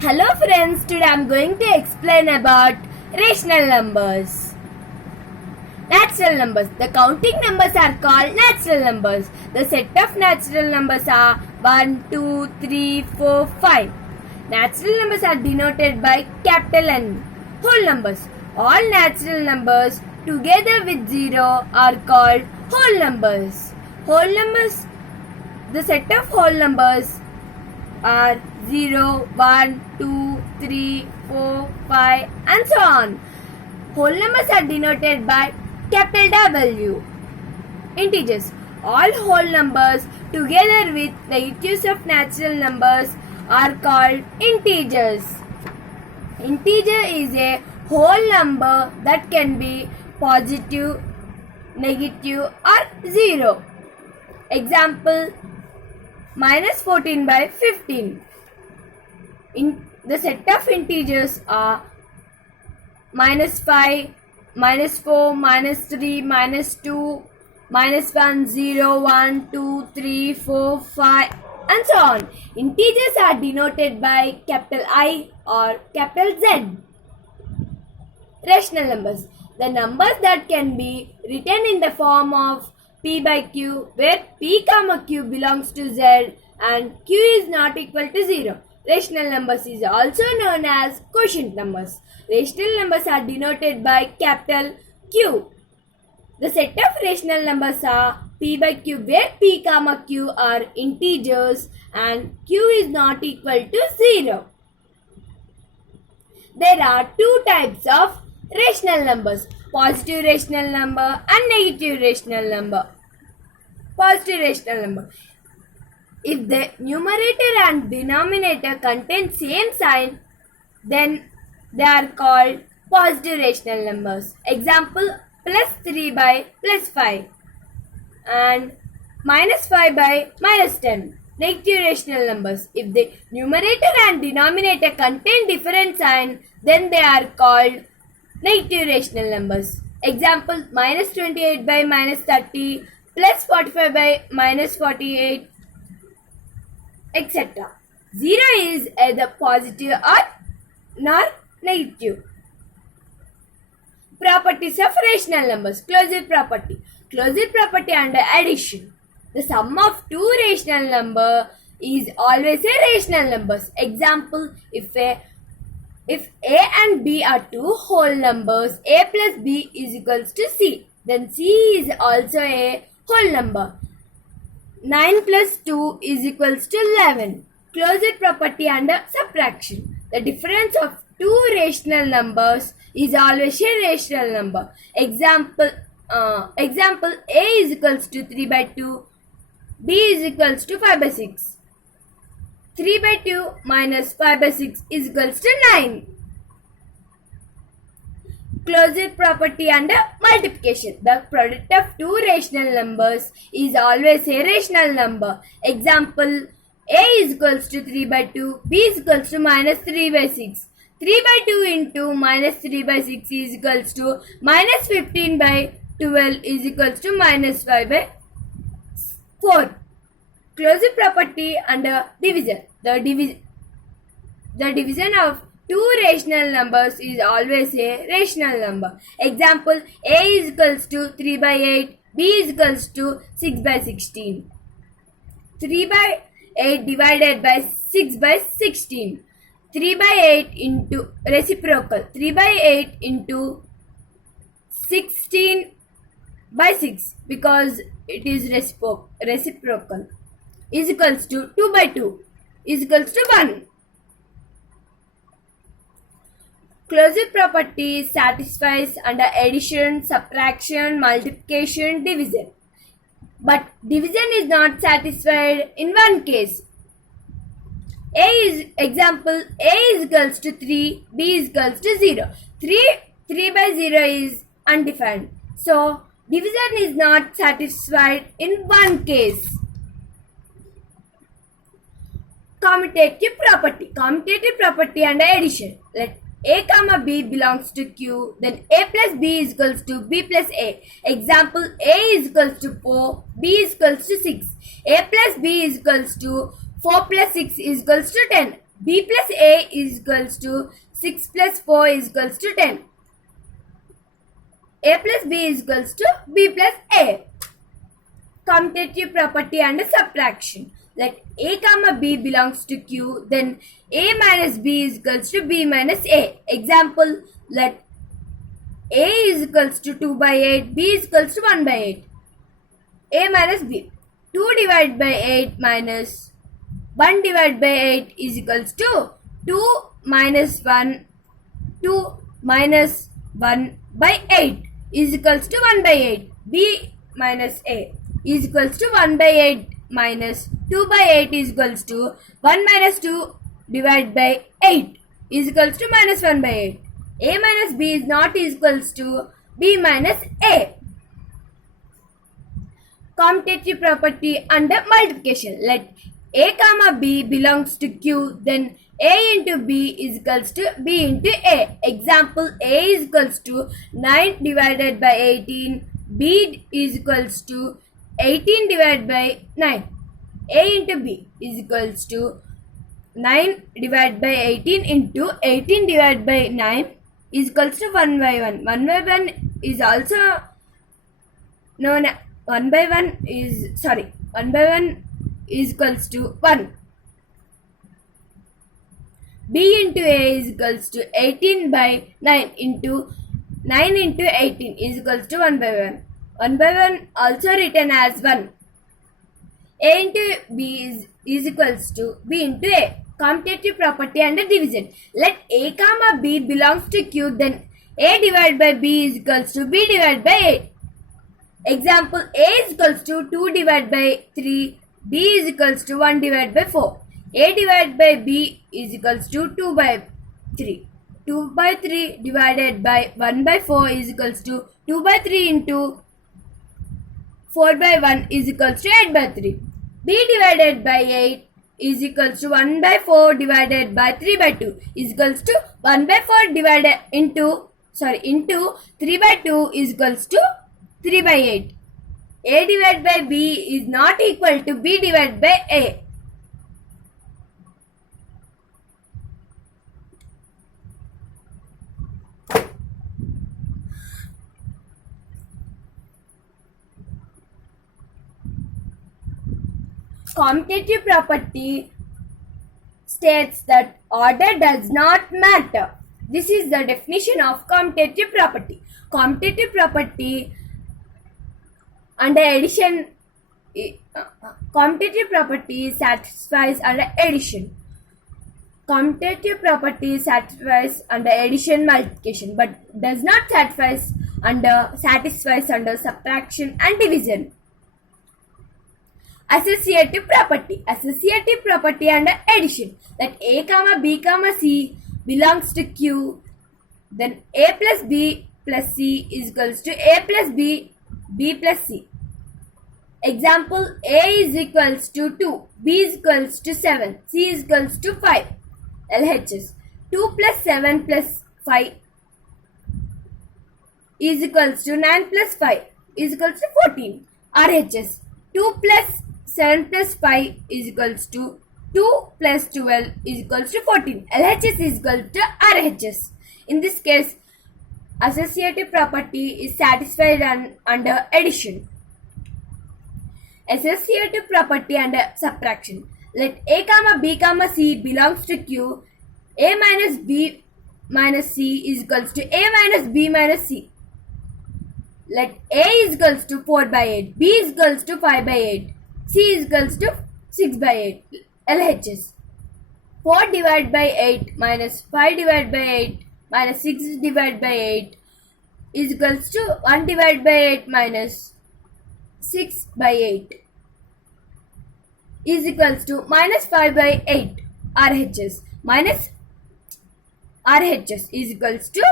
Hello friends, today I am going to explain about rational numbers. Natural numbers. The counting numbers are called natural numbers. The set of natural numbers are 1, 2, 3, 4, 5. Natural numbers are denoted by capital N. Whole numbers. All natural numbers together with 0 are called whole numbers. Whole numbers. The set of whole numbers are 0, 1, 2, 3, 4, 5 and so on. Whole numbers are denoted by capital W. Integers. All whole numbers together with negatives of natural numbers are called integers. Integer is a whole number that can be positive, negative or 0. Example, minus 14 by 15. The set of integers are minus 5, minus 4, minus 3, minus 2, minus 1, 0, 1, 2, 3, 4, 5 and so on. Integers are denoted by capital I or capital Z. Rational numbers. The numbers that can be written in the form of P by Q, where P comma Q belongs to Z and Q is not equal to 0. Rational numbers is also known as quotient numbers. Rational numbers are denoted by capital Q. The set of rational numbers are P by Q, where P comma Q are integers and Q is not equal to 0. There are two types of rational numbers: positive rational number and negative rational number. Positive rational number. If the numerator and denominator contain same sign, then they are called positive rational numbers. Example, plus 3 by plus 5 and minus 5 by minus 10. Negative rational numbers. If the numerator and denominator contain different sign, then they are called negative rational numbers. Example, minus 28 by minus 30, plus 45 by minus 48, etc. 0 is either positive or not negative. Properties of rational numbers. Closure property. Closure property under addition. The sum of two rational number is always a rational numbers. Example, if A and B are two whole numbers, A plus B is equals to C, then C is also a whole number. 9 plus 2 is equals to 11. Closure property under subtraction. The difference of two rational numbers is always a rational number. Example, A is equals to 3 by 2, B is equals to 5 by 6. 3 by 2 minus 5 by 6 is equals to 9. Closure property under multiplication. The product of two rational numbers is always a rational number. Example, A is equals to 3 by 2, B is equals to minus 3 by 6. 3 by 2 into minus 3 by 6 is equals to minus 15 by 12 is equals to minus 5 by 4. Closure property under division. The division of two rational numbers is always a rational number. Example, A is equals to 3 by 8, B is equals to 6 by 16. 3 by 8 divided by 6 by 16. 3 by 8 into reciprocal. 3 by 8 into 16 by 6 because it is reciprocal is equals to 2 by 2 is equals to 1. Closure property satisfies under addition, subtraction, multiplication, division. But division is not satisfied in one case. Example, A is equals to 3, B is equals to 0. 3 by 0 is undefined. So, division is not satisfied in one case. Commutative property. Commutative property under addition. Let A comma B belongs to Q, then A plus B is equals to B plus A. Example, A is equals to 4, B is equals to 6. A plus B is equals to 4 plus 6 is equals to 10. B plus A is equals to 6 plus 4 is equals to 10. A plus B is equals to B plus A. Commutative property and subtraction. Let A comma B belongs to Q, then A minus B is equals to B minus A. Example, let A is equals to 2 by 8, B is equals to 1 by 8. A minus B. 2 divided by 8 minus 1 divided by 8 is equals to 2 minus 1, 2 minus 1 by 8 is equals to 1 by 8. B minus A is equals to 1 by 8 minus 2 by 8 is equals to 1 minus 2 divided by 8 is equals to minus 1 by 8. A minus B is not equals to B minus A. Commutative property under multiplication. Let A comma B belongs to Q, then A into B is equals to B into A. Example, A is equals to 9 divided by 18, B is equals to 18 divided by 9. A into B is equals to 9 divided by 18 into 18 divided by 9 is equals to 1 by 1. 1 by 1 is also known as 1 by 1 is equals to 1. B into A is equals to 18 by 9 into 9 into 18 is equals to 1 by 1. 1 by 1 also written as 1. A into B is equals to B into A. Commutative property under division. Let A comma B belongs to Q, then A divided by B is equals to B divided by A. Example, A is equals to 2 divided by 3, B is equals to 1 divided by 4. A divided by B is equals to 2 by 3. 2 by 3 divided by 1 by 4 is equals to 2 by 3 into 4 by 1 is equals to 8 by 3. B divided by 8 is equals to 1 by 4 divided by 3 by 2 is equals to 1 by 4 divided into 3 by 2 is equals to 3 by 8. A divided by B is not equal to B divided by A. Commutative property states that order does not matter. This is the definition of commutative property. Commutative property under addition, commutative property satisfies under addition. Commutative property satisfies under addition multiplication, but does not satisfies under subtraction and division. Associative property under addition. That A comma B comma C belongs to Q, then A plus B plus C is equals to A plus B, B plus C. Example, A is equals to 2, B is equals to 7, C is equals to 5. LHS. 2 plus 7 plus 5 is equals to 9 plus 5 is equals to 14. RHS. 2 plus 7 plus 5 is equals to 2 plus 12 is equals to 14. LHS is equal to RHS. In this case, associative property is satisfied under addition. Associative property under subtraction. Let A comma B comma C belongs to Q. A minus B minus C is equals to A minus B minus C. Let A is equals to 4 by 8, B is equals to 5 by 8, C is equals to 6 by 8. LHS. 4 divided by 8 minus 5 divided by 8 minus 6 divided by 8 is equals to 1 divided by 8 minus 6 by 8 is equals to minus 5 by 8. RHS. Minus RHS is equals to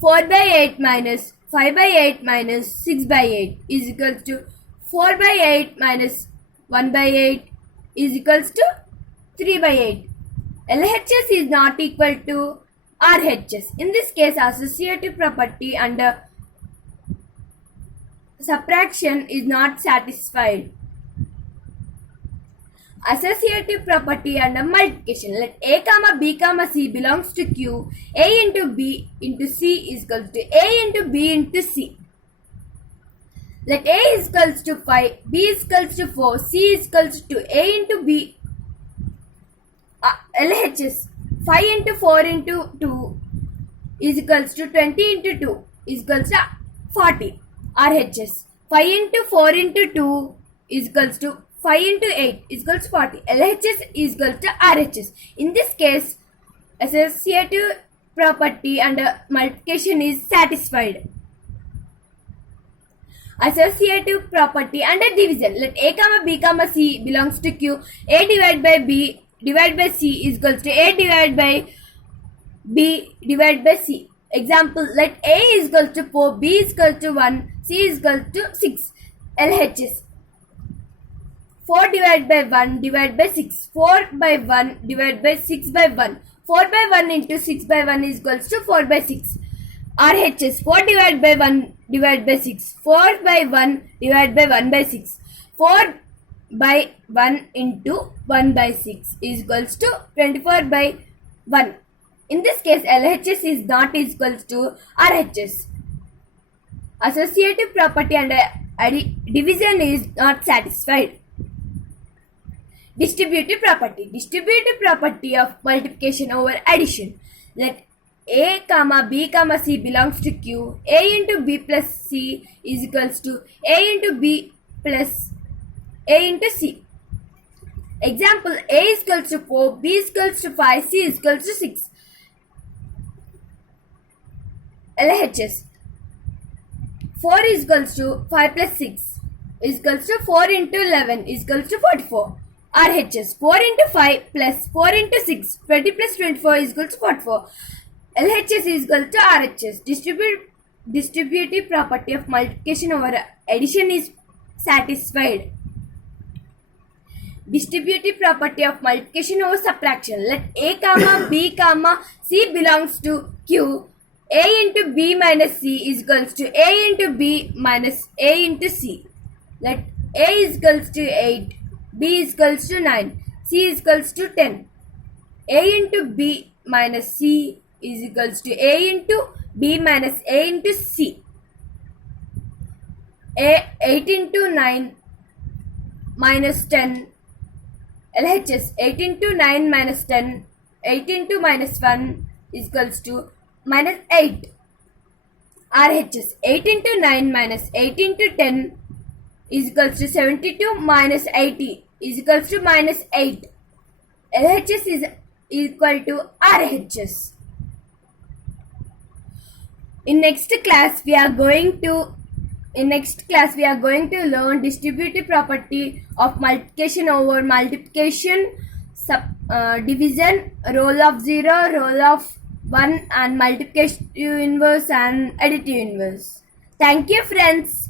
4 by 8 minus 5 by 8 minus 6 by 8 is equals to 4 by 8 minus 1 by 8 is equals to 3 by 8. LHS is not equal to RHS. In this case, associative property under subtraction is not satisfied. Associative property under multiplication. Let A comma B comma C belongs to Q. A into B into C is equal to A into B into C. Let A is equals to 5, B is equals to 4, C is equals to A into B. LHS 5 into 4 into 2 is equals to 20 into 2 is equals to 40. RHS 5 into 4 into 2 is equals to 5 into 8 is equals to 40. LHS is equals to RHS. In this case, associative property under multiplication is satisfied. Associative property under division. Let A comma B comma C belongs to Q. A divided by B divided by C is equals to A divided by B divided by C. Example, let A is equal to 4, B is equal to 1, C is equal to 6. LHS 4 divided by 1 divided by 6. 4 by 1 divided by 6 by 1. 4 by 1 into 6 by 1 is equals to 4 by 6. RHS 4 divided by 1 divided by 6. 4 by 1 divided by 1 by 6. 4 by 1 into 1 by 6 is equals to 24 by 1. In this case, LHS is not equals to RHS. Associative property under division is not satisfied. Distributive property. Distributive property of multiplication over addition. Let A comma B comma C belongs to Q. A into B plus C is equals to A into B plus A into C. Example, A is equals to 4, B is equals to 5, C is equals to 6. LHS 4 is equals to 5 plus 6 is equals to 4 into 11 is equals to 44. RHS 4 into 5 plus 4 into 6, 20 plus 24 is equals to 44. LHS is equal to RHS. Distributive property of multiplication over addition is satisfied. Distributive property of multiplication over subtraction. Let A comma B comma C belongs to Q. A into B minus C is equals to A into B minus A into C. Let A is equals to 8, B is equals to 9, C is equals to 10. A into B minus C is equals to A into B minus A into C. 8 into 9 minus 10. LHS 8 into 9 minus 10. 8 into minus 1 is equals to minus 8. RHS 8 into 9 minus 8 into 10 is equals to 72 minus 80 is equals to minus 8. LHS is equal to RHS. In next class we are going to learn distributive property of multiplication over multiplication, division, roll of 0, roll of 1 and multiplicative inverse and additive inverse. Thank you friends.